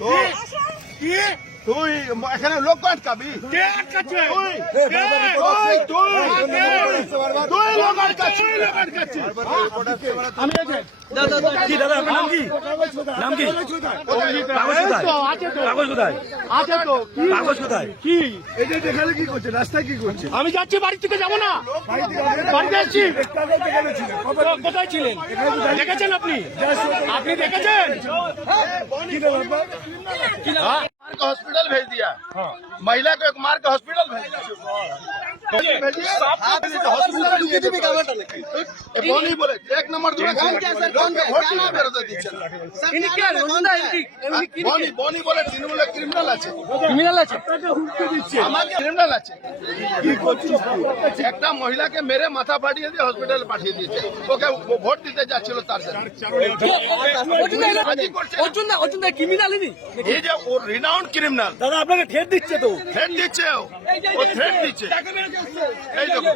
তো তুই এখানে লোক আটকাবি? কে আটকাচ্ছে? তুই লোক আটকাচ্ছিস। আমি কি দাদা আপনার নাম কি? নাম কি? কাগজ কোথায়? কাগজ কোথায়? আছে তো কাগজ কোথায়? কি? এটা দেখালে কি করছে? রাস্তায় কি করছে? আমি যাচ্ছি, বাড়ি থেকে যাবো না, বাড়িতে আসছি। কোথায় ছিলেন? দেখেছেন আপনি? আপনি দেখেছেন? हॉस्पिटल भेज दिया, महिला को एक मार के हॉस्पिटल भेज दिया। बोली बोले एक नंबर बोनी बोले तृणमूल क्रिमिनल আছে, আমাকে ক্রিমিনাল আছে। কি করছিস? একটা মহিলাকে মেরে মাথা ফাটিয়ে দিয়ে হসপিটালে পাঠিয়ে দিয়েছে। ওকে ভোট দিতে যাচ্ছিল তার সাথে। এই যে ও রিনাউন্ড ক্রিমিনাল দাদা আপনাকে ঠেট দিচ্ছে তো। থ্রেট দিচ্ছে, ও থ্রেট দিচ্ছে। এই দেখো